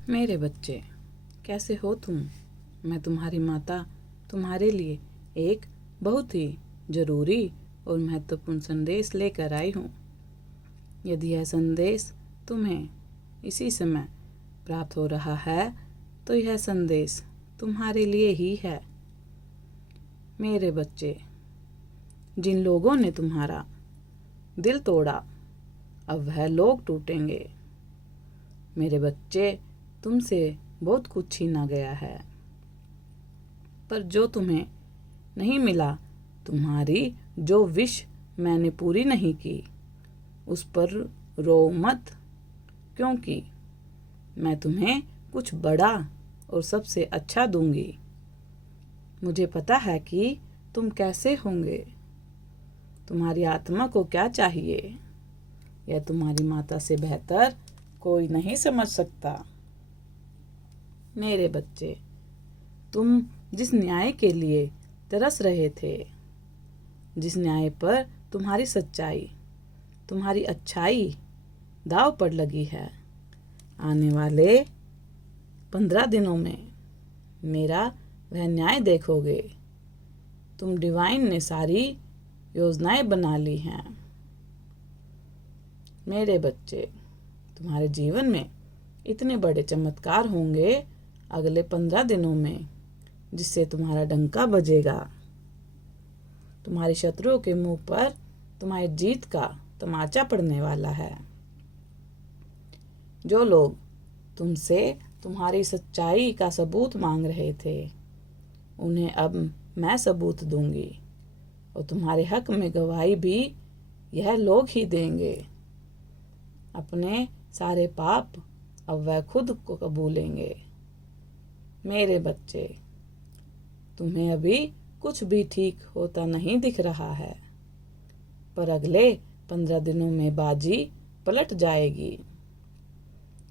मेरे बच्चे, कैसे हो तुम? मैं तुम्हारी माता तुम्हारे लिए एक बहुत ही ज़रूरी और महत्वपूर्ण संदेश लेकर आई हूँ। यदि यह संदेश तुम्हें इसी समय प्राप्त हो रहा है तो यह संदेश तुम्हारे लिए ही है। मेरे बच्चे, जिन लोगों ने तुम्हारा दिल तोड़ा अब वह लोग टूटेंगे। मेरे बच्चे, तुमसे बहुत कुछ छीना गया है, पर जो तुम्हें नहीं मिला, तुम्हारी जो विश मैंने पूरी नहीं की, उस पर रो मत, क्योंकि मैं तुम्हें कुछ बड़ा और सबसे अच्छा दूंगी। मुझे पता है कि तुम कैसे होंगे, तुम्हारी आत्मा को क्या चाहिए, यह तुम्हारी माता से बेहतर कोई नहीं समझ सकता। मेरे बच्चे, तुम जिस न्याय के लिए तरस रहे थे, जिस न्याय पर तुम्हारी सच्चाई, तुम्हारी अच्छाई दांव पर लगी है, आने वाले 15 दिनों में मेरा वह न्याय देखोगे। तुम डिवाइन ने सारी योजनाएं बना ली हैं। मेरे बच्चे, तुम्हारे जीवन में इतने बड़े चमत्कार होंगे अगले 15 दिनों में, जिससे तुम्हारा डंका बजेगा। तुम्हारे शत्रुओं के मुंह पर तुम्हारी जीत का तमाचा पड़ने वाला है। जो लोग तुमसे तुम्हारी सच्चाई का सबूत मांग रहे थे, उन्हें अब मैं सबूत दूंगी और तुम्हारे हक में गवाही भी यह लोग ही देंगे। अपने सारे पाप अब वह खुद को कबूलेंगे। मेरे बच्चे, तुम्हें अभी कुछ भी ठीक होता नहीं दिख रहा है, पर अगले 15 दिनों में बाजी पलट जाएगी।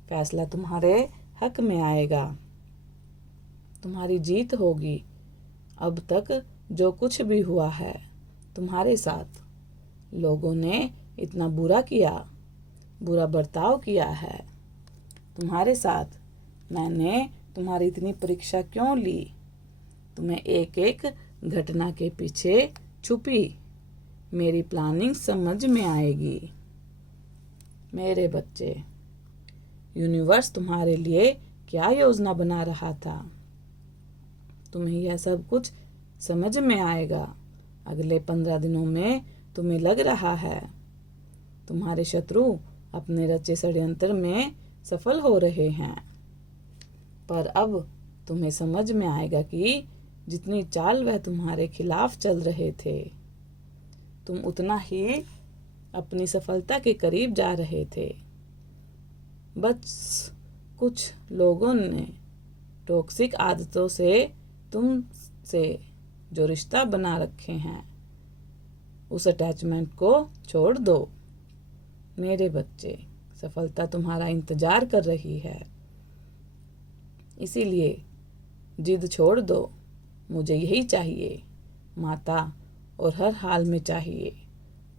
फैसला तुम्हारे हक में आएगा, तुम्हारी जीत होगी। अब तक जो कुछ भी हुआ है तुम्हारे साथ, लोगों ने इतना बुरा बर्ताव किया है तुम्हारे साथ, मैंने तुम्हारी इतनी परीक्षा क्यों ली? तुम्हें एक एक घटना के पीछे छुपी मेरी प्लानिंग समझ में आएगी। मेरे बच्चे, यूनिवर्स तुम्हारे लिए क्या योजना बना रहा था, तुम्हें यह सब कुछ समझ में आएगा। अगले 15 दिनों में तुम्हें लग रहा है तुम्हारे शत्रु अपने रचे षड्यंत्र में सफल हो रहे हैं, पर अब तुम्हें समझ में आएगा कि जितनी चाल वह तुम्हारे खिलाफ चल रहे थे, तुम उतना ही अपनी सफलता के करीब जा रहे थे। बस कुछ लोगों ने टॉक्सिक आदतों से तुमसे जो रिश्ता बना रखे हैं, उस अटैचमेंट को छोड़ दो। मेरे बच्चे, सफलता तुम्हारा इंतजार कर रही है, इसीलिए जिद छोड़ दो। मुझे यही चाहिए, माता, और हर हाल में चाहिए।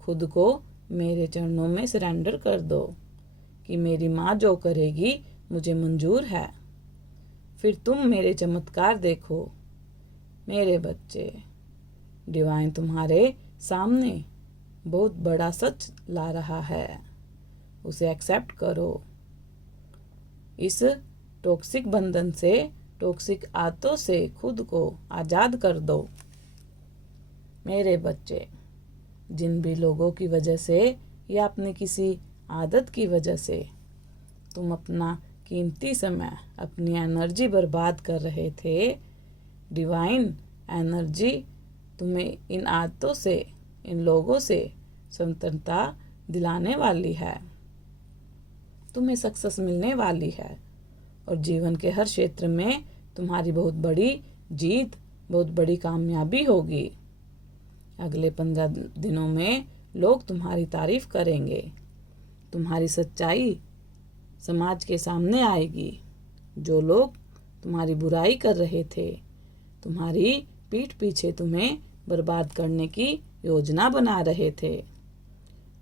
खुद को मेरे चरणों में सरेंडर कर दो कि मेरी माँ जो करेगी मुझे मंजूर है। फिर तुम मेरे चमत्कार देखो। मेरे बच्चे, डिवाइन तुम्हारे सामने बहुत बड़ा सच ला रहा है, उसे एक्सेप्ट करो। इस टॉक्सिक बंधन से, टॉक्सिक आदतों से खुद को आज़ाद कर दो। मेरे बच्चे, जिन भी लोगों की वजह से या अपनी किसी आदत की वजह से तुम अपना कीमती समय, अपनी एनर्जी बर्बाद कर रहे थे, डिवाइन एनर्जी तुम्हें इन आदतों से, इन लोगों से स्वतंत्रता दिलाने वाली है। तुम्हें सक्सेस मिलने वाली है और जीवन के हर क्षेत्र में तुम्हारी बहुत बड़ी जीत, बहुत बड़ी कामयाबी होगी। अगले 15 दिनों में लोग तुम्हारी तारीफ करेंगे। तुम्हारी सच्चाई समाज के सामने आएगी। जो लोग तुम्हारी बुराई कर रहे थे, तुम्हारी पीठ पीछे तुम्हें बर्बाद करने की योजना बना रहे थे,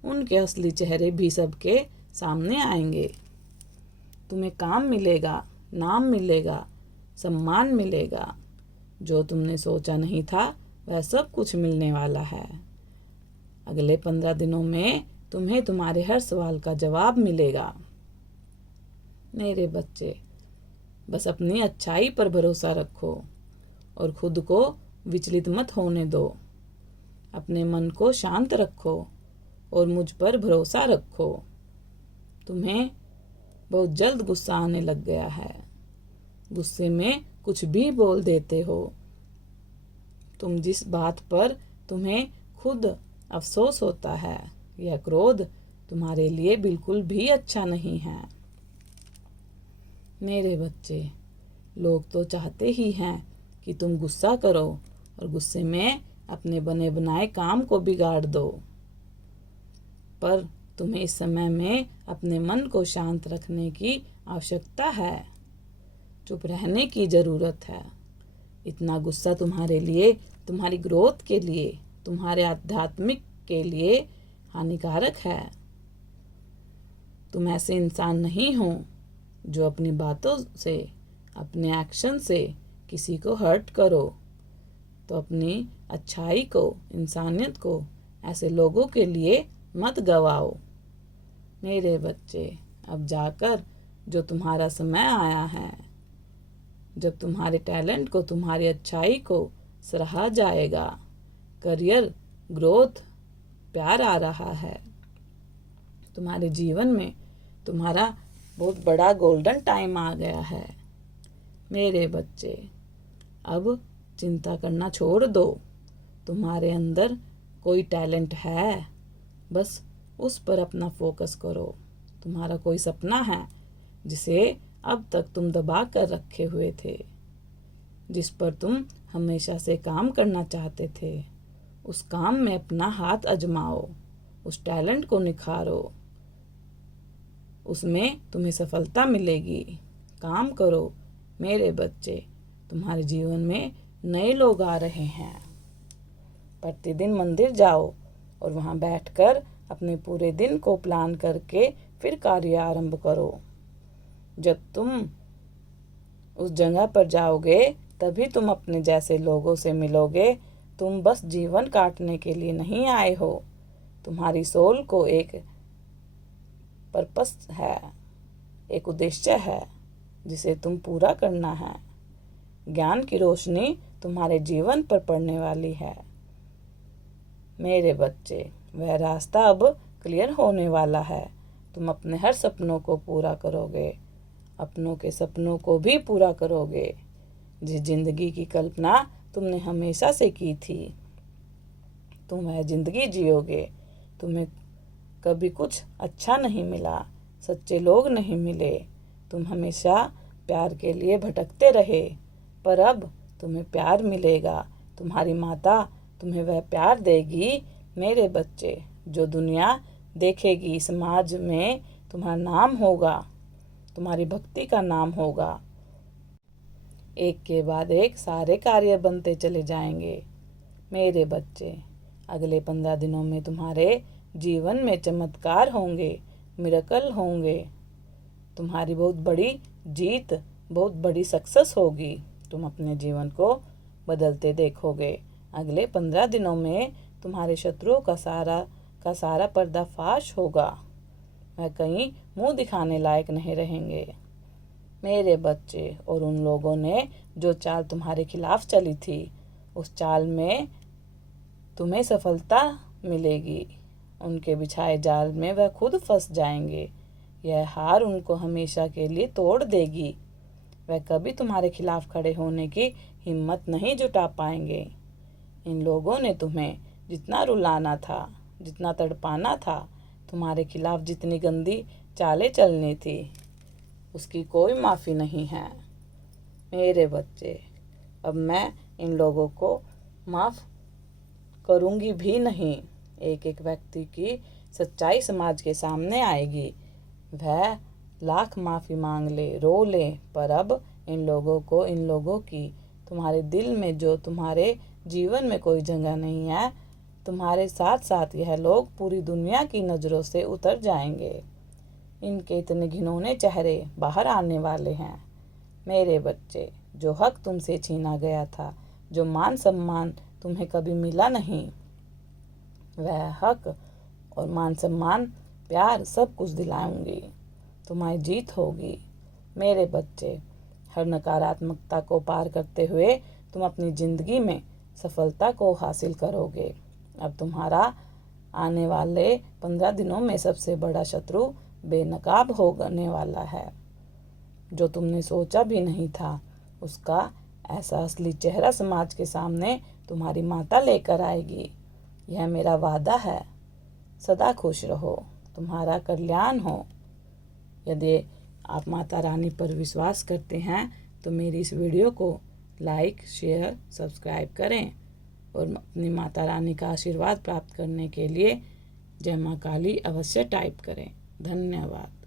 उनके असली चेहरे भी सबके सामने आएंगे। तुम्हें काम मिलेगा नाम मिलेगा, सम्मान मिलेगा। जो तुमने सोचा नहीं था वह सब कुछ मिलने वाला है। अगले 15 दिनों में तुम्हें तुम्हारे हर सवाल का जवाब मिलेगा। मेरे बच्चे, बस अपनी अच्छाई पर भरोसा रखो और खुद को विचलित मत होने दो। अपने मन को शांत रखो और मुझ पर भरोसा रखो। तुम्हें बहुत जल्द गुस्सा आने लग गया है। गुस्से में कुछ भी बोल देते हो। तुम जिस बात पर तुम्हें खुद अफसोस होता है, यह क्रोध तुम्हारे लिए बिल्कुल भी अच्छा नहीं है। मेरे बच्चे, लोग तो चाहते ही हैं कि तुम गुस्सा करो और गुस्से में अपने बने बनाए काम को बिगाड़ दो। पर तुम्हें इस समय में अपने मन को शांत रखने की आवश्यकता है। चुप रहने की ज़रूरत है। इतना गुस्सा तुम्हारे लिए, तुम्हारी ग्रोथ के लिए, तुम्हारे आध्यात्मिक के लिए हानिकारक है। तुम ऐसे इंसान नहीं हो जो अपनी बातों से, अपने एक्शन से किसी को हर्ट करो। तो अपनी अच्छाई को, इंसानियत को ऐसे लोगों के लिए मत गवाओ। मेरे बच्चे, अब जाकर जो तुम्हारा समय आया है, जब तुम्हारे टैलेंट को, तुम्हारी अच्छाई को सराहा जाएगा। करियर ग्रोथ, प्यार आ रहा है। तुम्हारे जीवन में तुम्हारा बहुत बड़ा गोल्डन टाइम आ गया है। मेरे बच्चे, अब चिंता करना छोड़ दो। तुम्हारे अंदर कोई टैलेंट है, बस उस पर अपना फोकस करो। तुम्हारा कोई सपना है जिसे अब तक तुम दबा कर रखे हुए थे, जिस पर तुम हमेशा से काम करना चाहते थे। उस काम में अपना हाथ आजमाओ, उस टैलेंट को निखारो, उसमें तुम्हें सफलता मिलेगी। काम करो मेरे बच्चे। तुम्हारे जीवन में नए लोग आ रहे हैं। प्रतिदिन मंदिर जाओ और वहाँ बैठकर अपने पूरे दिन को प्लान करके फिर कार्य आरंभ करो। जब तुम उस जगह पर जाओगे तभी तुम अपने जैसे लोगों से मिलोगे। तुम बस जीवन काटने के लिए नहीं आए हो। तुम्हारी सोल को एक पर्पस है, एक उद्देश्य है जिसे तुम पूरा करना है। ज्ञान की रोशनी तुम्हारे जीवन पर पड़ने वाली है। मेरे बच्चे, वह रास्ता अब क्लियर होने वाला है। तुम अपने हर सपनों को पूरा करोगे, अपनों के सपनों को भी पूरा करोगे। जिस जिंदगी की कल्पना तुमने हमेशा से की थी, तुम वह जिंदगी जियोगे। तुम्हें कभी कुछ अच्छा नहीं मिला, सच्चे लोग नहीं मिले, तुम हमेशा प्यार के लिए भटकते रहे, पर अब तुम्हें प्यार मिलेगा। तुम्हारी माता तुम्हें वह प्यार देगी मेरे बच्चे, जो दुनिया देखेगी। समाज में तुम्हारा नाम होगा, तुम्हारी भक्ति का नाम होगा। एक के बाद एक सारे कार्य बनते चले जाएंगे। मेरे बच्चे, अगले 15 दिनों में तुम्हारे जीवन में चमत्कार होंगे, मिरेकल होंगे। तुम्हारी बहुत बड़ी जीत, बहुत बड़ी सक्सेस होगी। तुम अपने जीवन को बदलते देखोगे। अगले 15 दिनों में तुम्हारे शत्रुओं का सारा पर्दाफाश होगा। वह कहीं मुंह दिखाने लायक नहीं रहेंगे। मेरे बच्चे, और उन लोगों ने जो चाल तुम्हारे खिलाफ चली थी, उस चाल में तुम्हें सफलता मिलेगी। उनके बिछाए जाल में वह खुद फंस जाएंगे। यह हार उनको हमेशा के लिए तोड़ देगी। वह कभी तुम्हारे खिलाफ खड़े होने की हिम्मत नहीं जुटा पाएंगे। इन लोगों ने तुम्हें जितना रुलाना था, जितना तड़पाना था, तुम्हारे खिलाफ जितनी गंदी चालें चलनी थी, उसकी कोई माफ़ी नहीं है। मेरे बच्चे, अब मैं इन लोगों को माफ़ करूँगी भी नहीं। एक एक व्यक्ति की सच्चाई समाज के सामने आएगी। वह लाख माफ़ी मांग ले, रो ले, पर अब इन लोगों की तुम्हारे दिल में, जो तुम्हारे जीवन में कोई जगह नहीं है, तुम्हारे साथ साथ यह लोग पूरी दुनिया की नज़रों से उतर जाएंगे। इनके इतने घिनौने चेहरे बाहर आने वाले हैं। मेरे बच्चे, जो हक तुमसे छीना गया था, जो मान सम्मान तुम्हें कभी मिला नहीं, वह हक और मान सम्मान, प्यार सब कुछ दिलाऊंगी। तुम्हारी जीत होगी। मेरे बच्चे, हर नकारात्मकता को पार करते हुए तुम अपनी ज़िंदगी में सफलता को हासिल करोगे। अब तुम्हारा आने वाले 15 दिनों में सबसे बड़ा शत्रु बेनकाब होने वाला है। जो तुमने सोचा भी नहीं था, उसका ऐसा असली चेहरा समाज के सामने तुम्हारी माता लेकर आएगी। यह मेरा वादा है। सदा खुश रहो, तुम्हारा कल्याण हो। यदि आप माता रानी पर विश्वास करते हैं तो मेरी इस वीडियो को लाइक, शेयर, सब्सक्राइब करें और अपनी माता रानी का आशीर्वाद प्राप्त करने के लिए जय माँ काली अवश्य टाइप करें। धन्यवाद।